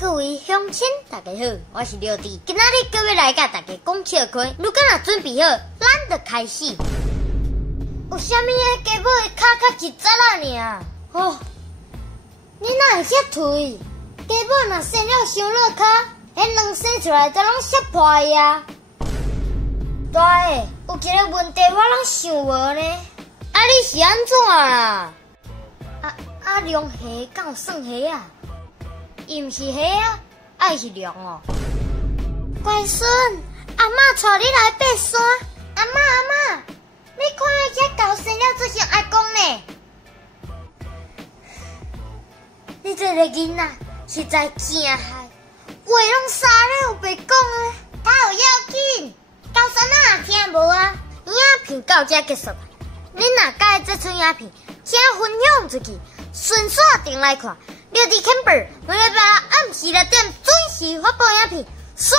各位乡亲，大家好，我是廖弟，今仔日各位来甲大家讲笑话。如果若准备好，咱就开始。有啥物个家母的脚较一截尔？哦，你哪会遐脆？家母若生了伤落脚，迄卵生出来都拢摔破去啊！大个，有一个问题我拢想无呢。啊，你是安怎啦？量虾敢有算虾啊？伊毋是虾啊，伊是龙哦。乖孙，阿嬷带你来爬山。阿嬷，你看遐高生了做像阿公呢？你这个囡仔实在惊害，话拢沙咧有白讲啊。他有要紧，高孙仔也听无啊。影片到这结束啊！恁若喜欢这出影片，请分享出去，顺续订来看。廖弟 Camper 每礼拜暗时6点准时发布影片，刷。